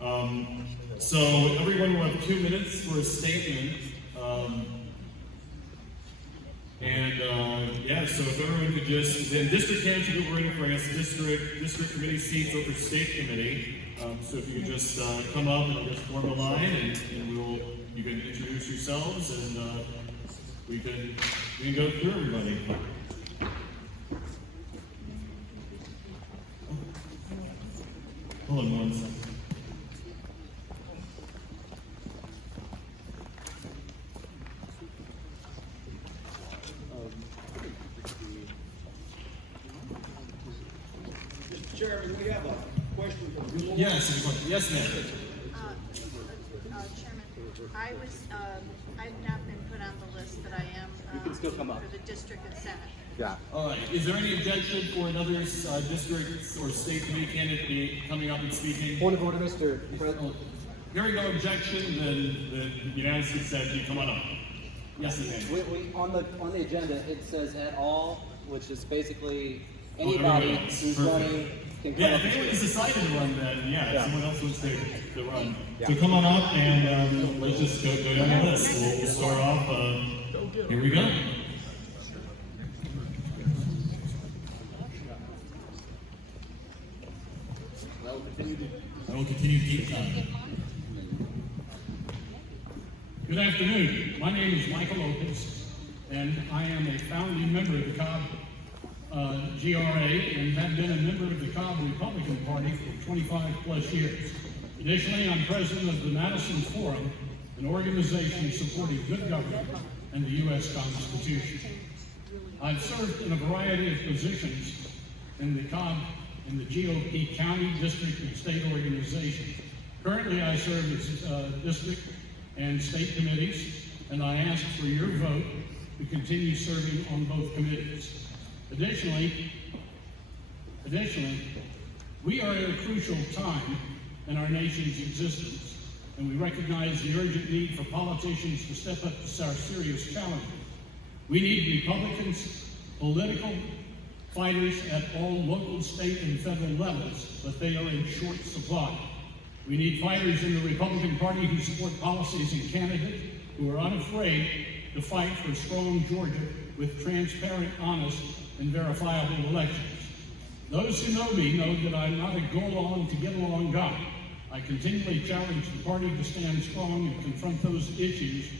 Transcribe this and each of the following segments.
So everyone will have 2 minutes for a statement. Yeah, so if everyone could just, then district candidates will be running for us, district committee seats over state committee. So if you could just come up and just form a line, and you can introduce yourselves, and we can go through everybody. Hold on one second. Chairman, we have a question from Google. Yes, ma'am. Chairman, I've not been put on the list, but I am You can still come up. for the district and senate. Yeah. All right. Is there any objection for another district or state committee candidate coming up and speaking? Point of order, Mr. President. Hearing no objection, then the unanimously said you come on up. Yes, ma'am. On the agenda, it says at all, which is basically anybody who's running can come Yeah, up. if anyone has decided to run, then Yeah. someone else wants to run. So come on up and let's just go down the list. We'll start off. Here we go. I will continue to keep time. Good afternoon. My name is Michael Lopez, and I am a founding member of the Cobb GRA and have been a member of the Cobb Republican Party for 25 plus years. Additionally, I'm president of the Madison Forum, an organization supporting good government and the U.S. Constitution. I've served in a variety of positions in the Cobb and the GOP county, district, and state organizations. Currently, I serve as district and state committees, and I ask for your vote to continue serving on both committees. Additionally, we are at a crucial time in our nation's existence, and we recognize the urgent need for politicians to step up to our serious challenges. We need Republicans, political fighters at all local, state, and federal levels, but they are in short supply. We need fighters in the Republican Party who support policies and candidates who are unafraid to fight for a strong Georgia with transparent, honest, and verifiable elections. Those who know me know that I'm not a go-along to get along guy. I continually challenge the party to stand strong and confront those issues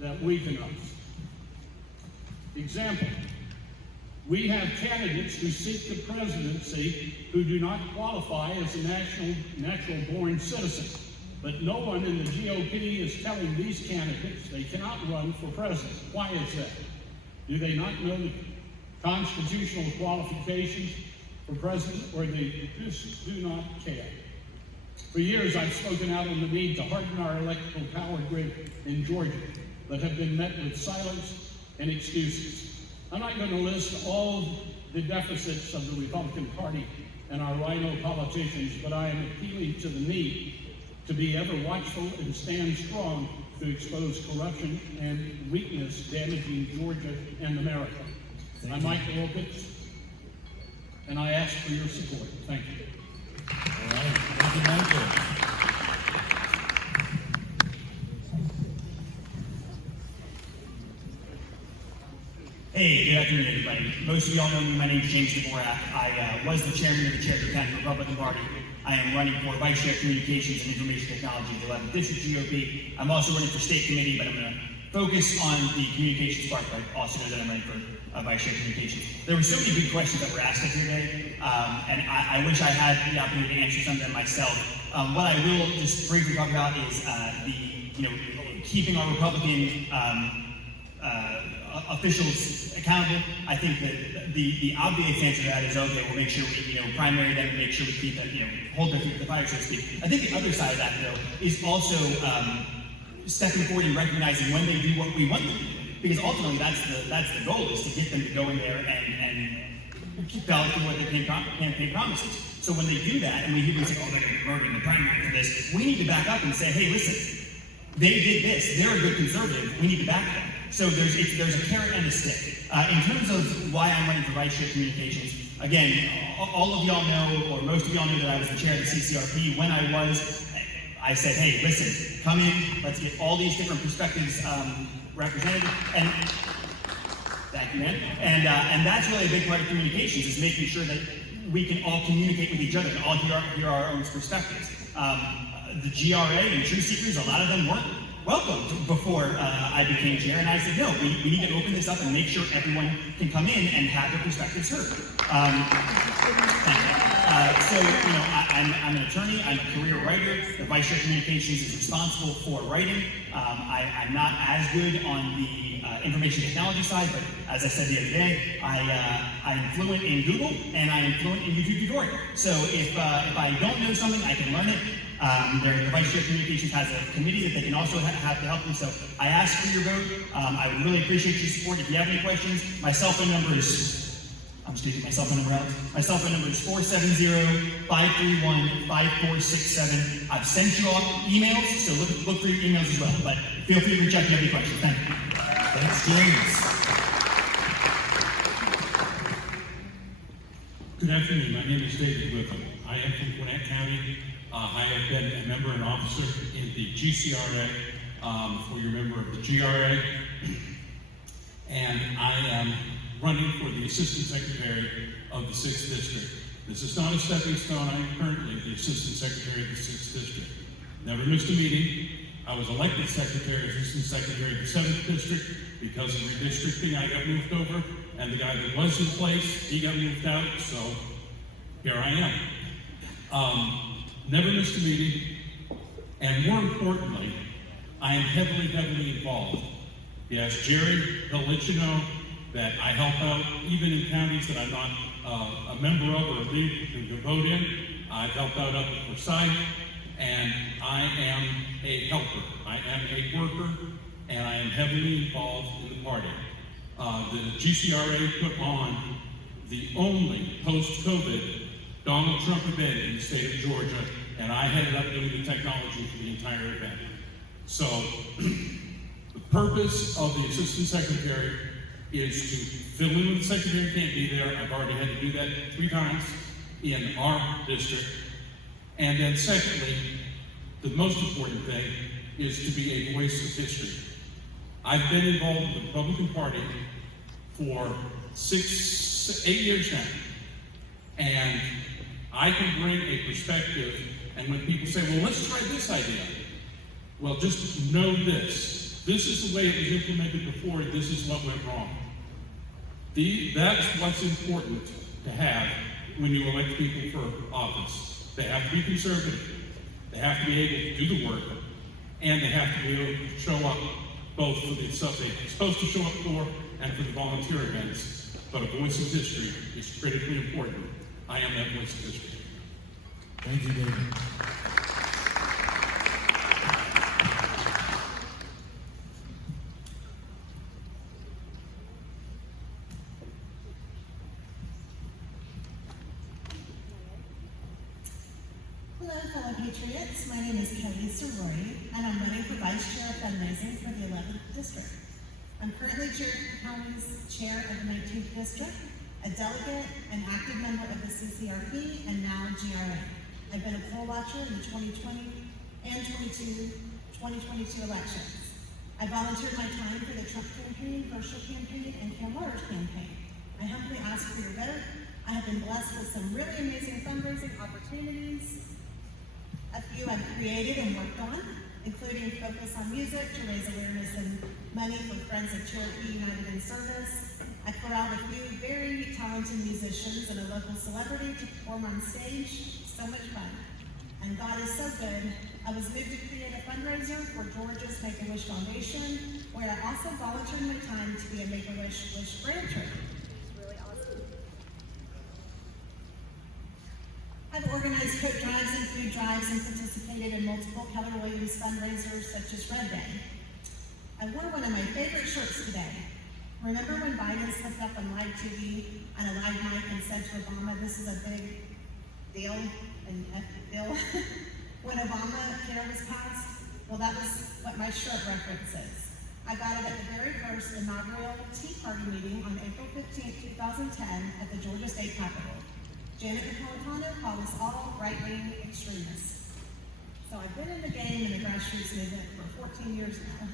that weaken us. Example, we have candidates who seek the presidency who do not qualify as a natural-born citizen. But no one in the GOP is telling these candidates they cannot run for president. Why is that? Do they not know the constitutional qualifications for president, or they just do not care? For years, I've spoken out on the need to harden our electrical power grid in Georgia, but have been met with silence and excuses. I'm not going to list all the deficits of the Republican Party and our rhino politicians, but I am appealing to the need to be ever watchful and stand strong to expose corruption and weakness damaging Georgia and America. I'm Michael Lopez, and I ask for your support. Thank you. All right. Thank you, Michael. Hey, good afternoon, everybody. Most of y'all know me. My name is James Dvorak. I was the chairman of the Cherokee County Republican Party. I am running for Vice Chair of Communications and Information Technology at the 11th District GOP. I'm also running for State Committee, but I'm going to focus on the communications part, but also know that I'm running for Vice Chair of Communications. There were so many good questions that were asked up here today, and I wish I had the opportunity to answer some of them myself. What I will just briefly talk about is keeping our Republican officials accountable. I think that the obvious answer to that is, okay, we'll make sure we primary them and make sure we keep them, hold their feet to the fire, so to speak. I think the other side of that, though, is also stepping forward and recognizing when they do what we want them to do. Because ultimately, that's the goal, is to get them to go in there and keep validating what their campaign promises. So when they do that, and we even say, oh, they're going to be voting in the primary for this, we need to back up and say, hey, listen, they did this. They're a good conservative. We need to back them. So there's a carrot and a stick. In terms of why I'm running for Vice Chair of Communications, again, all of y'all know, or most of y'all know, that I was the chair of the CCRP. When I was, I said, hey, listen, come in, let's get all these different perspectives represented, and thank you, man. And that's really a big part of communications, is making sure that we can all communicate with each other and all hear our own perspectives. The GRA and Truth Seekers, a lot of them weren't welcome before I became chair, and I said, no, we need to open this up and make sure everyone can come in and have their perspectives heard. So, you know, I'm an attorney, I'm a career writer. The Vice Chair of Communications is responsible for writing. I'm not as good on the information technology side, but as I said the other day, I'm fluent in Google and I am fluent in YouTube tutorial. So if I don't know something, I can learn it. The Vice Chair of Communications has a committee that they can also have to help them. So I ask for your vote. I would really appreciate your support. If you have any questions, my cell phone number is, I'm just taking my cell phone number out. My cell phone number is 470-531-5467. I've sent you all emails, so look for your emails as well. But feel free to reach out if you have any questions. Thank you. Thanks, James. Good afternoon. My name is David Wickham. I am from Gwinnett County. I have been a member and officer in the GCRA, before you're a member of the GRA, and I am running for the Assistant Secretary of the 6th District. This is not a stepping stone. I am currently the Assistant Secretary of the 6th District. Never missed a meeting. I was elected Assistant Secretary of the 7th District. Because of redistricting, I got moved over, and the guy that was in place, he got moved out, so here I am. Never missed a meeting, and more importantly, I am heavily involved. If you ask Jerry, he'll let you know that I help out even in counties that I'm not a member of or a lead who can vote in. I've helped out up at Forsyth, and I am a helper. I am a worker, and I am heavily involved in the party. The GCRA put on the only post-COVID Donald Trump event in the state of Georgia, and I headed up doing the technology for the entire event. So, the purpose of the Assistant Secretary is to fill in when the Secretary can't be there. I've already had to do that 3 times in our district. And then secondly, the most important thing is to be a voice of history. I've been involved with the Republican Party for 8 years now. And I can bring a perspective, and when people say, well, let's try this idea. Well, just know this. This is the way it was implemented before, this is what went wrong. That's what's important to have when you elect people for office. They have to be conservative. They have to be able to do the work. And they have to be able to show up both for the stuff they're supposed to show up for and for the volunteer events. But a voice of history is critically important. I am that voice of history. Thank you, David. Hello, fellow Patriots. My name is Kelly Sorori, and I'm running for Vice Chair of Fundraising for the 11th District. I'm currently Cherokee County's Chair of the 19th District, a delegate and active member of the CCRP, and now GRA. I've been a poll watcher in the 2020 and 2022 elections. I volunteered my time for the Trump campaign, Herschel campaign, and Kim Waters campaign. I humbly ask for your vote. I have been blessed with some really amazing fundraising opportunities. A few I've created and worked on, including Focus on Music to raise awareness and money for Friends of Cherokee United in Service. I corralled a few very talented musicians and a local celebrity to perform on stage. So much fun. And God is so good. I was moved to create a fundraiser for Georgia's Make-A-Wish Foundation, where I also volunteered my time to be a Make-A-Wish grantor. Really awesome. I've organized coat drives and food drives and participated in multiple Keller Williams fundraisers such as Red Day. I wore one of my favorite shirts today. Remember when Biden stepped up on live TV on a live mic and said to Obama, this is a big deal, an F deal? When Obamacare was passed, well, that was what my shirt references. I got it at the very first inaugural Tea Party meeting on April 15, 2010 at the Georgia State Capitol. Janet Napolitano called us all right-wing extremists. So I've been in the game in the grassroots movement for 14 years now.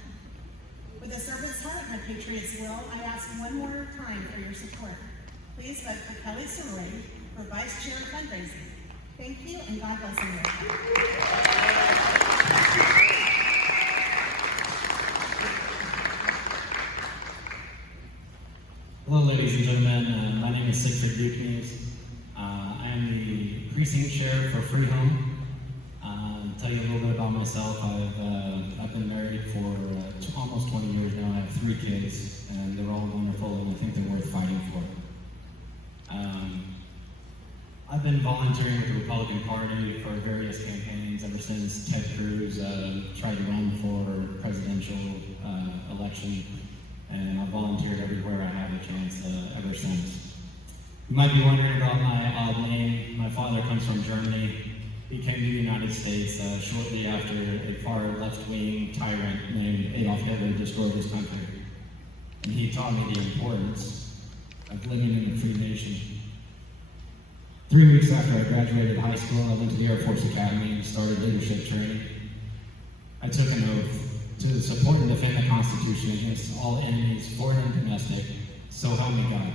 With a servant's heart, my Patriots will, I ask one more time for your support. Please vote for Kelly Sorority for Vice Chair of Fundraising. Thank you, and God bless America. Hello, ladies and gentlemen. My name is Sigfrid Buchnes. I am the precinct chair for Freehome. Tell you a little bit about myself. I've been married for almost 20 years now. I have 3 kids, and they're all wonderful, and I think they're worth fighting for. I've been volunteering with the Republican Party for various campaigns ever since Ted Cruz tried to run for presidential election, and I've volunteered everywhere I have a chance ever since. You might be wondering about my odd name. My father comes from Germany. He came to the United States shortly after a far left-wing tyrant named Adolf Hitler destroyed his country. And he taught me the importance of living in a free nation. 3 weeks after I graduated high school, I went to the Air Force Academy and started leadership training. I took an oath to support and defend the Constitution against all enemies, foreign and domestic, so help me God.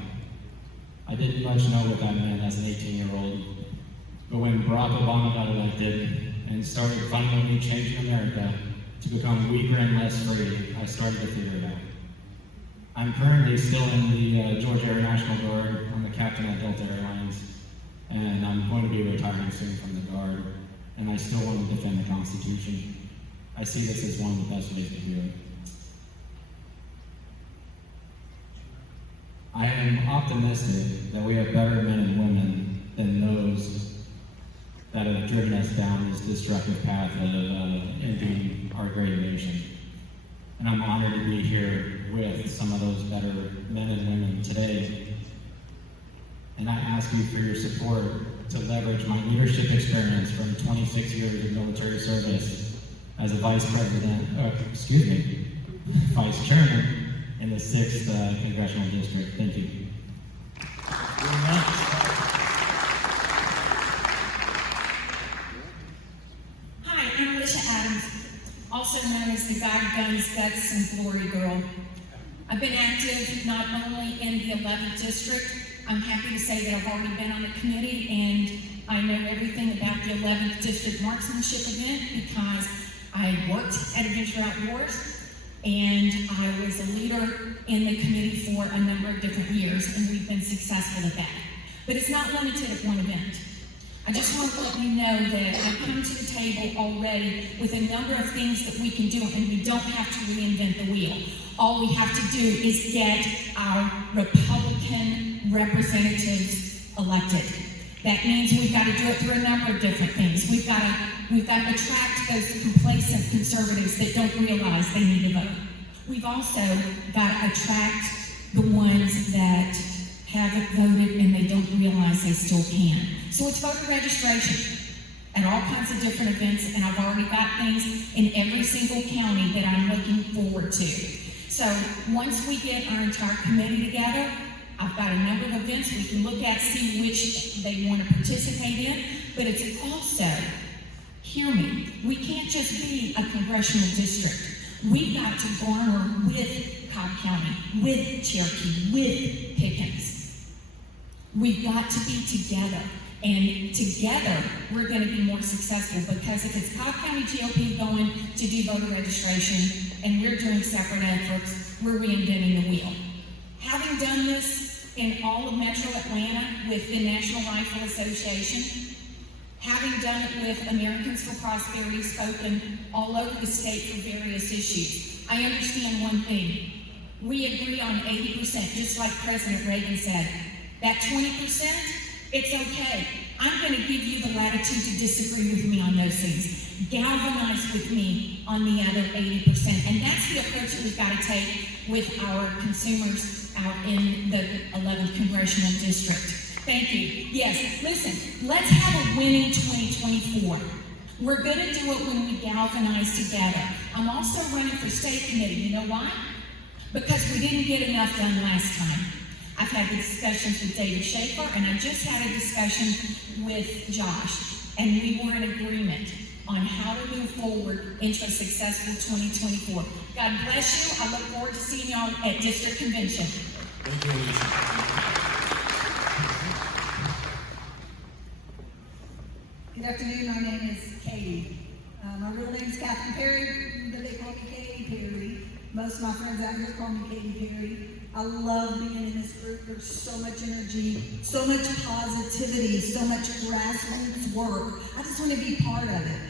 I didn't much know what that meant as an 18-year-old, but when Barack Obama got elected and started fundamentally changing America to become weaker and less free, I started to figure it out. I'm currently still in the Georgia Air National Guard. I'm the captain at Delta Airlines, and I'm going to be retiring soon from the Guard, and I still want to defend the Constitution. I see this as one of the best ways to do it. I am optimistic that we have better men and women than those that have driven us down this destructive path of ending our great nation. And I'm honored to be here with some of those better men and women today. And I ask you for your support to leverage my leadership experience from 26 years of military service as a vice chairman in the 6th Congressional District. Thank you. Hi, I'm Alicia Adams, also known as the God, Guns, Guts, and Glory Girl. I've been active not only in the 11th District. I'm happy to say that I've already been on the committee, and I know everything about the 11th District marksmanship event because I worked at Adventure Outdoors, and I was a leader in the committee for a number of different years, and we've been successful at that. But it's not limited at one event. I just want to let you know that I've come to the table already with a number of things that we can do, and we don't have to reinvent the wheel. All we have to do is get our Republican representatives elected. That means we've got to do it through a number of different things. We've got to attract those complacent conservatives that don't realize they need to vote. We've also got to attract the ones that haven't voted and they don't realize they still can. So it's voter registration at all kinds of different events, and I've already got things in every single county that I'm looking forward to. So once we get our entire committee together, I've got a number of events we can look at, see which they want to participate in, but it's also, hear me, we can't just be a congressional district. We've got to garner with Cobb County, with Cherokee, with Pickens. We've got to be together, and together we're going to be more successful, because if it's Cobb County GOP going to do voter registration and we're doing separate efforts, we're reinventing the wheel. Having done this in all of Metro Atlanta with the National Rifle Association, having done it with Americans for Prosperity, spoken all over the state for various issues, I understand one thing. We agree on 80%, just like President Reagan said. That 20%, it's okay. I'm going to give you the latitude to disagree with me on those things. Galvanize with me on the other 80%. And that's the approach that we've got to take with our consumers out in the 11th Congressional District. Thank you. Yes, listen, let's have a winning 2024. We're going to do it when we galvanize together. I'm also running for state committee. You know why? Because we didn't get enough done last time. I've had discussions with David Schaefer, and I just had a discussion with Josh, and we were in agreement on how to move forward into a successful 2024. God bless you. I look forward to seeing y'all at District Convention. Thank you, Alicia. Good afternoon, my name is Katie. My real name is Catherine Perry, but they call me Katie Perry. Most of my friends out here call me Katie Perry. I love being in this group. There's so much energy, so much positivity, so much grassroots work. I just want to be part of it.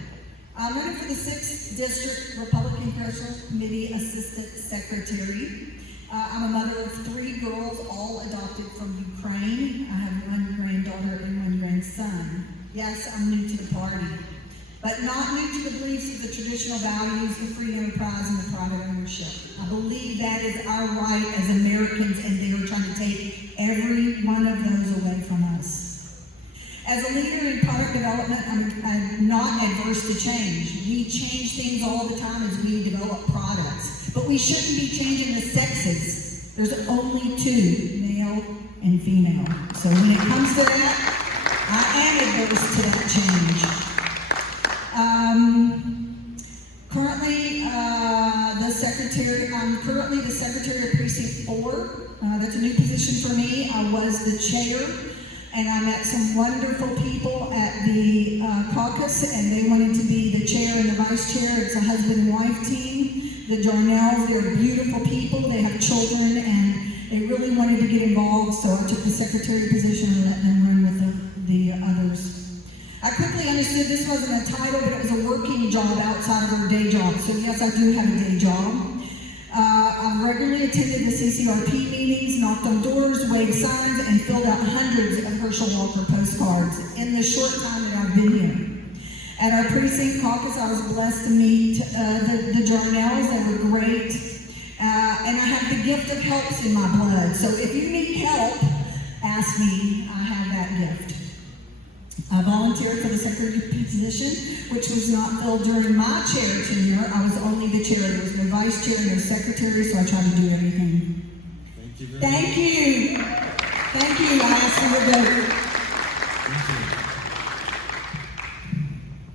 I'm running for the 6th District Republican Congressional Committee Assistant Secretary. I'm a mother of 3 girls, all adopted from Ukraine. I have 1 granddaughter and 1 grandson. Yes, I'm new to the party, but not new to the beliefs of the traditional values of free enterprise and the private ownership. I believe that is our right as Americans, and they are trying to take every one of those away from us. As a leader in product development, I'm not adverse to change. We change things all the time as we develop products, but we shouldn't be changing the sexes. There's only 2, male and female. So when it comes to that, I am adverse to that change. I'm currently the Secretary of Precinct 4. That's a new position for me. I was the chair, and I met some wonderful people at the caucus, and they wanted to be the chair and the vice chair. It's a husband and wife team. The Jarnells, they're beautiful people. They have children, and they really wanted to get involved, so I took the secretary position and let them run with the others. I quickly understood this wasn't a title, but it was a working job outside of our day job. So yes, I do have a day job. I've regularly attended the CCRP meetings, knocked on doors, waved signs, and filled out hundreds of Herschel Walker postcards in the short time that I've been here. At our precinct caucus, I was blessed to meet the Jarnells. They were great. And I have the gift of helps in my blood. So if you need help, ask me. I have that gift. I volunteered for the secretary position, which was not filled during my chair tenure. I was only the chair. There was no vice chair, no secretary, so I tried to do everything. Thank you very Thank much. you. Thank you. I ask for your vote. Thank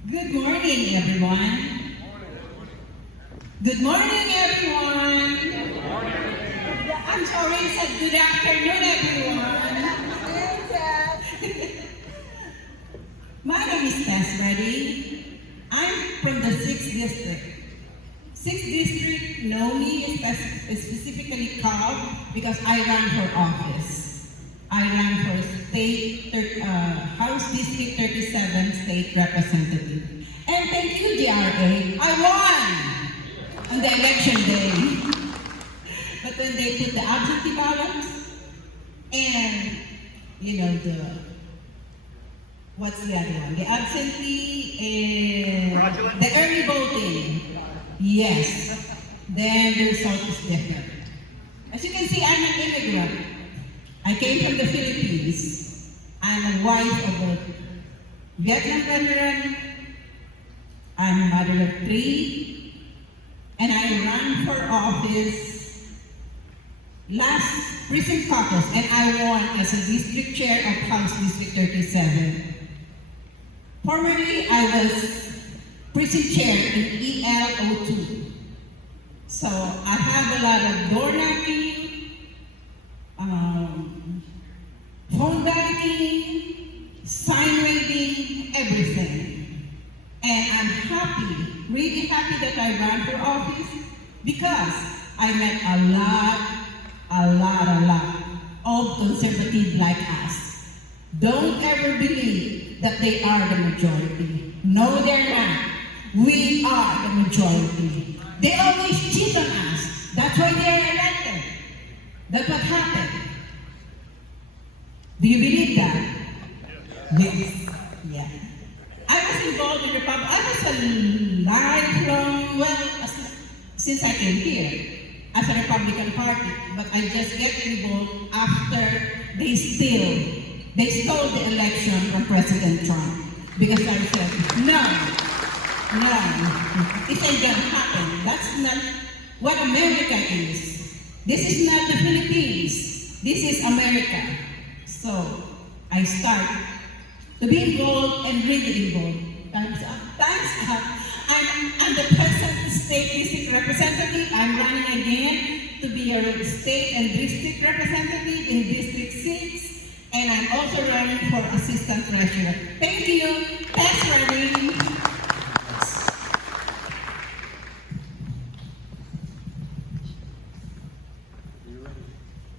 you. Good morning, everyone. Good morning, everyone. I'm sorry, I said good afternoon, everyone. My name is Cass Reddy. I'm from the 6th District. 6th District know me specifically called because I ran for office. I ran for House District 37 State Representative. And thank you, DRA, I won on the election day. But when they put the absentee ballots and, what's the other one? The absentee and the early voting. Yes. Then the result is different. As you can see, I'm an immigrant. I came from the Philippines. I'm a wife of a Vietnam veteran. I'm a mother of 3. And I ran for office last precinct caucus, and I won as a district chair of House District 37. Formerly, I was precinct chair in EL02. So I have a lot of door knocking, phone banking, sign reading, everything. And I'm happy, really happy that I ran for office because I met a lot of conservatives like us. Don't ever believe that they are the majority. No, they're not. We are the majority. They always cheat on us. That's why they are elected. That's what happened. Do you believe that? Yes. Yeah. I was involved in the Republic. I was a lifelong, since I came here as a Republican Party, but I just get involved after they stole the election from President Trump. Because I said, no, it ain't gonna happen. That's not what America is. This is not the Philippines. This is America. So I start to be involved and really involved. Time's up. I'm I'm the present state district representative. I'm running again to be a state and district representative in District 6, and I'm also running for assistant treasurer. Thank you. That's ready.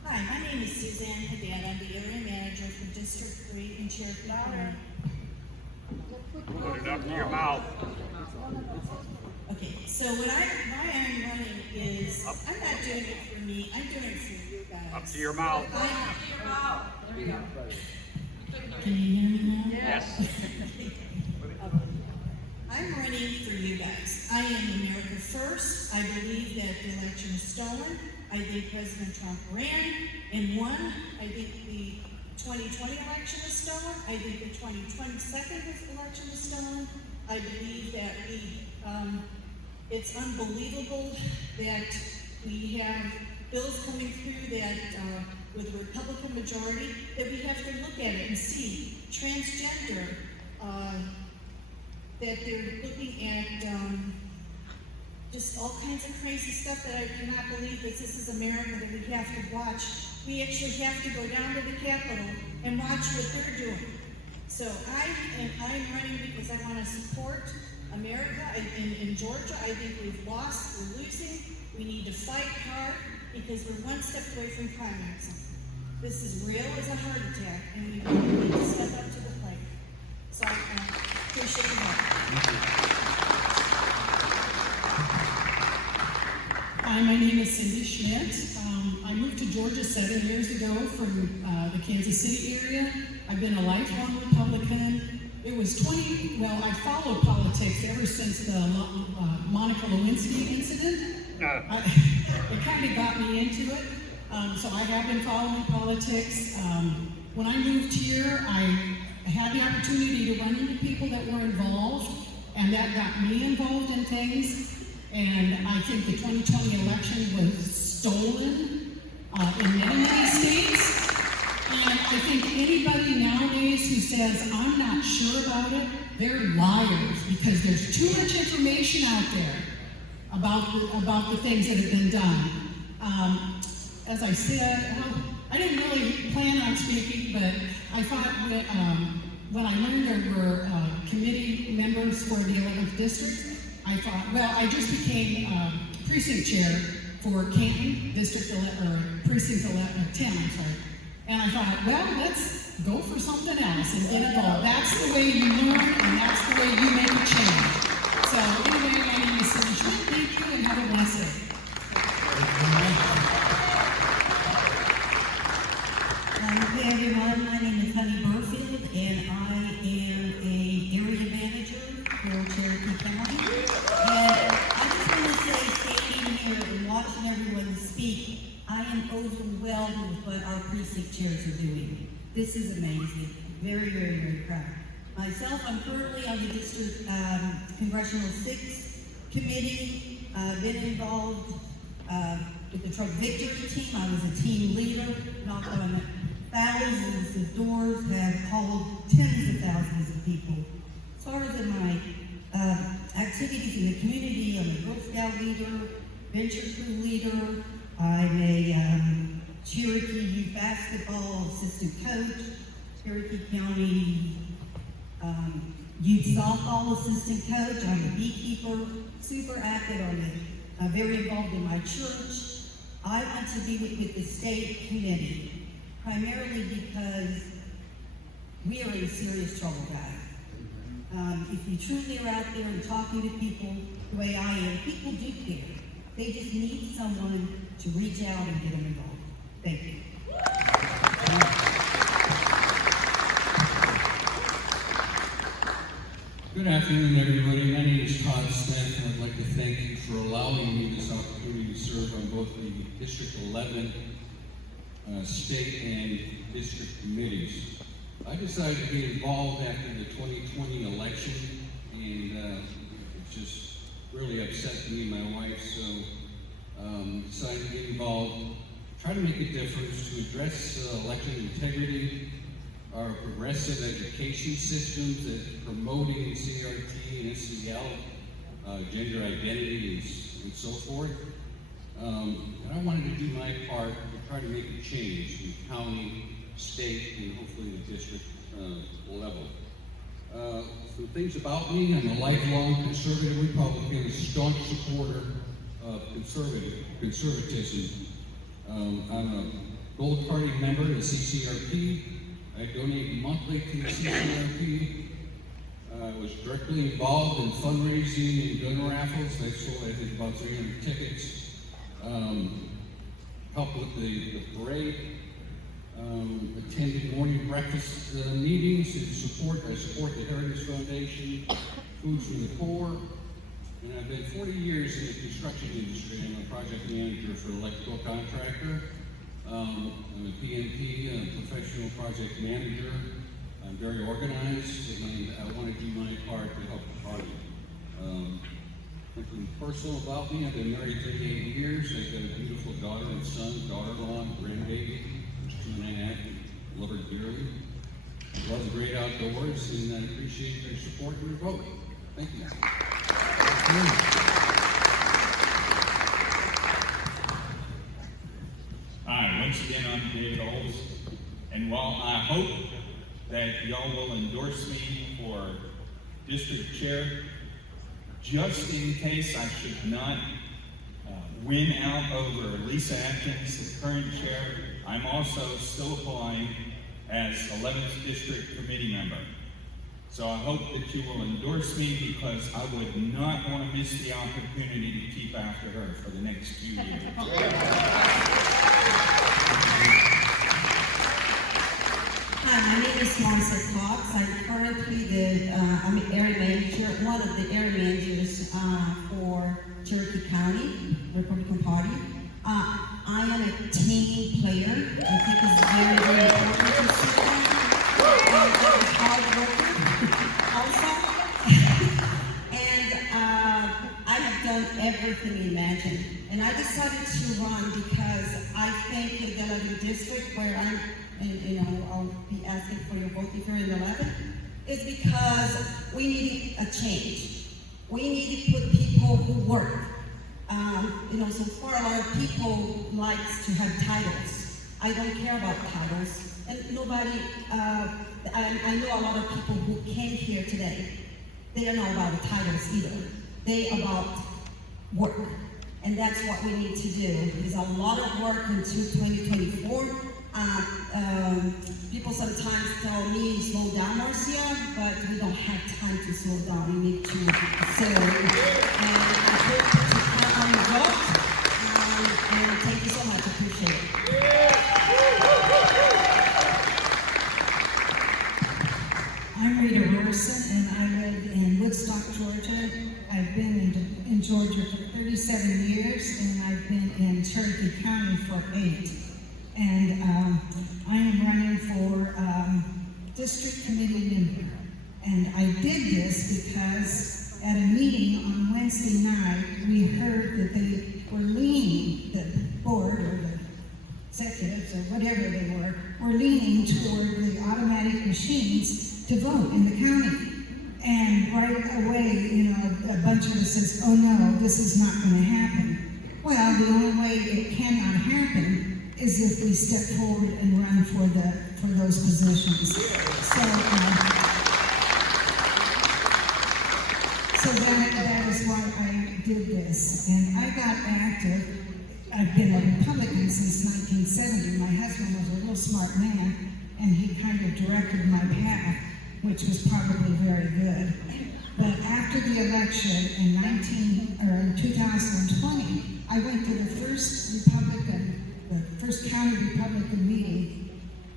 Hi, my name is Suzanne Haddad. I'm the area manager for District 3 in Cherokee County. Put it up to your mouth. Okay, so why I'm running is, I'm not doing it for me, I'm doing it for you guys. Up to your mouth. Can you hear me now? Yes. I'm running for you guys. I am America First. I believe that the election is stolen. I think President Trump ran and won. I think the 2020 election is stolen. I think the 2022 election is stolen. I believe that it's unbelievable that we have bills coming through that with a Republican majority, that we have to look at it and see transgender, that they're looking at just all kinds of crazy stuff that I cannot believe that this is America, that we have to watch. We actually have to go down to the Capitol and watch what they're doing. So I'm running because I want to support America. In Georgia, I think we've lost, we're losing. We need to fight hard because we're one step away from climaxing. This is real as a heart attack, and we really need to step up to the plate. So I appreciate your help. Hi, my name is Cindy Schmidt. I moved to Georgia 7 years ago from the Kansas City area. I've been a lifelong Republican. It was I followed politics ever since the Monica Lewinsky incident. It kind of got me into it. So I have been following politics. When I moved here, I had the opportunity to run into people that were involved, and that got me involved in things. And I think the 2020 election was stolen in many, many states. And I think anybody nowadays who says, I'm not sure about it, they're liars, because there's too much information out there about the things that have been done. As I said, I didn't really plan on speaking, but I thought that when I learned there were committee members for the 11th District, I thought, well, I just became precinct chair for Canton Precinct 10, I'm sorry. And I thought, well, let's go for something else and get involved. That's the way you learn, and that's the way you make a change. So anyway, my name is Cindy Schmidt. Thank you, and have a blessed day. Hey everyone, my name is Honey Burfield, and I am a area manager for Cherokee County. And I just want to say, standing here and watching everyone speak, I am overwhelmed with what our precinct chairs are doing. This is amazing. Very, very, very proud. Myself, I'm currently on the District Congressional 6 Committee. Been involved with the Trump Victory Team. I was a team leader, knocked on thousands of doors, have called tens of thousands of people. As far as in my activities in the community, I'm a Girl Scout leader, venture crew leader. I'm a Cherokee Youth Basketball assistant coach, Cherokee County Youth Softball assistant coach. I'm a beekeeper, super active. I'm very involved in my church. I want to be with the state committee, primarily because we are in serious trouble, guys. If you truly are out there and talking to people the way I am, people do care. They just need someone to reach out and get them involved. Thank you. Good afternoon, everybody. My name is Todd Smith, and I'd like to thank you for allowing me this opportunity to serve on both the District 11 state and district committees. I decided to be involved after the 2020 election, and it just really upset me and my wife, so decided to get involved, try to make a difference, to address election integrity, our progressive education systems that promoting CRT and SEL gender identity, and so forth. And I wanted to do my part to try to make a change in county, state, and hopefully the district level. Some things about me: I'm a lifelong conservative Republican, a staunch supporter of conservatism. I'm a Gold Party member of the CCRP. I donate monthly to the CCRP. I was directly involved in fundraising and gun raffles. I sold, I think, about 300 tickets. Helped with the parade. Attended morning breakfast meetings and I support the Heritage Foundation, Foods for the Poor. And I've been 40 years in the construction industry. I'm a project manager for an electrical contractor. I'm a PMP, a professional project manager. I'm very organized, and I want to do my part to help the party. Something personal about me: I've been married 38 years. I've got a beautiful daughter and son, daughter-in-law, grandbaby, who's 2.5. Love her dearly. Love the great outdoors, and I appreciate your support and your vote. Thank you. Hi, once again, I'm David Olds, and while I hope that y'all will endorse me for district chair, just in case I should not win out over Lisa Atkins, the current chair, I'm also still applying as 11th District Committee member. So I hope that you will endorse me, because I would not want to miss the opportunity to keep after her for the next few years. Hi, my name is Marcia Cox. I'm currently I'm an area manager, one of the area managers for Cherokee County, Republican Party. I am a team player. I think it's very, very important to see that. I'm a hard worker also. And I have done everything you imagine. And I decided to run because I think the 11th district, where I'm, I'll be asking for your vote if you're in 11th, is because we need a change. We need to put people who work. So far a lot of people likes to have titles. I don't care about titles. And nobody, I know a lot of people who came here today, they don't know about the titles either. They about work. And that's what we need to do. There's a lot of work into 2024. People sometimes tell me, slow down, Marcia, but we don't have time to slow down. We need to accelerate. And I hope to count on your vote. And thank you so much. I appreciate it. I'm Rita Harrison, and I live in Woodstock, Georgia. I've been in Georgia for 37 years, and I've been in Cherokee County for 8. And I am running for district committee member. And I did this because at a meeting on Wednesday night, we heard that they were leaning, the board or the executives or whatever they were leaning toward the automatic machines to vote in the county. And right away, a bunch of us says, oh no, this is not going to happen. Well, the only way it cannot happen is if we step forward and run for those positions. So that is why I did this. And I got active. I've been a Republican since 1970. My husband was a real smart man, and he kind of directed my path, which was probably very good. But after the election in 2020, I went to the first county Republican meeting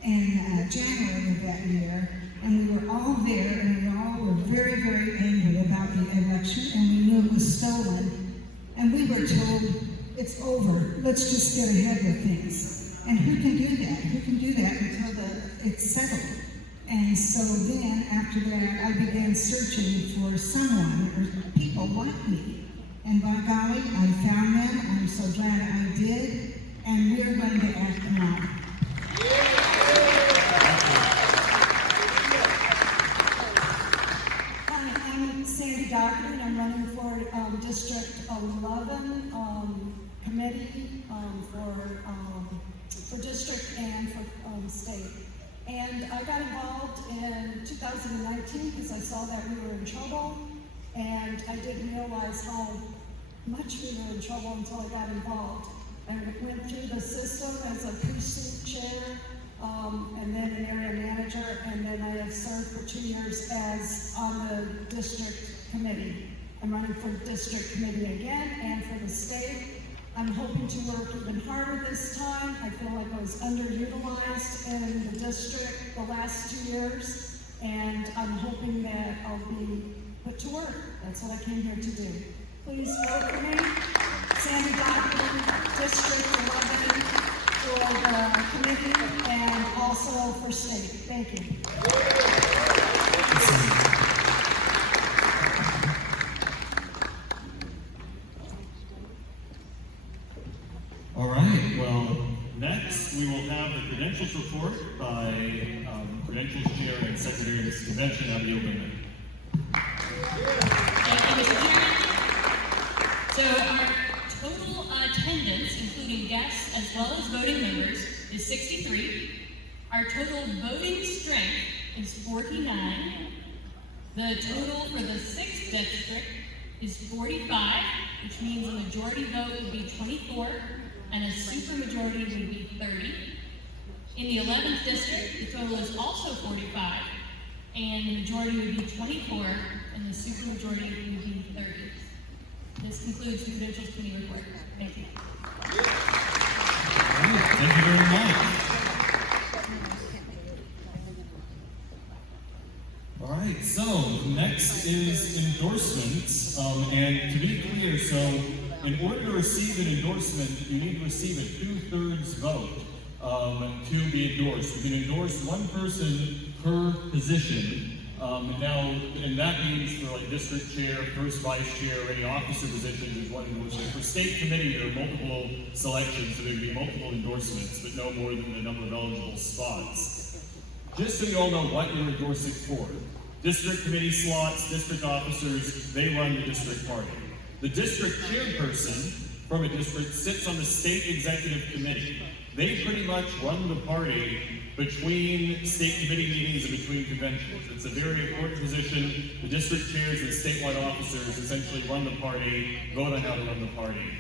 in January of that year, and we were all there, and we all were very, very angry about the election, and we knew it was stolen, and we were told, it's over, let's just get ahead with things. And who can do that? Who can do that until it's settled? And so then, after that, I began searching for someone or people like me. And by golly, I found them. I'm so glad I did. And we're going to act now. Hi, I'm Sandy Dockman. I'm running for District 11 committee for district and for state. And I got involved in 2019 because I saw that we were in trouble, and I didn't realize how much we were in trouble until I got involved. And went through the system as a precinct chair, and then an area manager, and then I have served for 2 years as on the district committee. I'm running for district committee again and for the state. I'm hoping to work even harder this time. I feel like I was underutilized in the district the last 2 years, and I'm hoping that I'll be put to work. That's what I came here to do. Please vote for me, Sandy Godwin, District 11, for the committee and also for state. Thank you. All right, well, next we will have the credentials report by Credentials Chair and Secretary of this convention, Abby Oberman. Thank you, Mr. Chairman. So our total attendance, including guests as well as voting members, is 63. Our total voting strength is 49. The total for the 6th district is 45, which means a majority vote would be 24, and a supermajority would be 30. In the 11th district, the total is also 45, and the majority would be 24, and the supermajority would be 30. This concludes the Credentials Committee report. Thank you. All right, thank you very much. All right, so next is endorsements, and to be clear, so in order to receive an endorsement, you need to receive a 2/3 vote to be endorsed. You can endorse one person per position. And that means for like district chair, first vice chair, or any officer positions is one endorsement. For state committee, there are multiple selections, so there can be multiple endorsements, but no more than the number of eligible spots. Just so you all know what you're endorsing for. District committee slots, district officers, they run the district party. The district chairperson from a district sits on the state executive committee. They pretty much run the party between state committee meetings and between conventions. It's a very important position. The district chairs and the statewide officers essentially run the party, vote on how to run the party.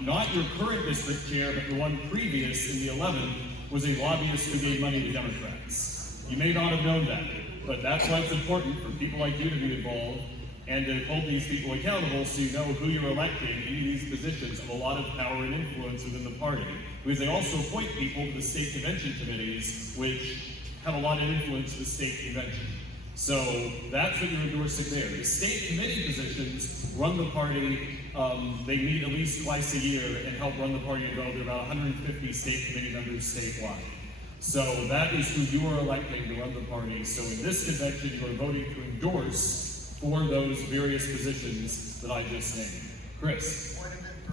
Not your current district chair, but the one previous in the 11th was a lobbyist who gave money to Democrats. You may not have known that, but that's why it's important for people like you to be involved and to hold these people accountable so you know who you're electing in these positions of a lot of power and influence within the party. Because they also appoint people to the state convention committees, which have a lot of influence in the state convention. So that's what you're endorsing there. The state committee positions run the party. They meet at least twice a year and help run the party and go. There are about 150 state committee members statewide. So that is who you are electing to run the party. So in this convention, you are voting to endorse for those various positions that I just named. Chris. Morning,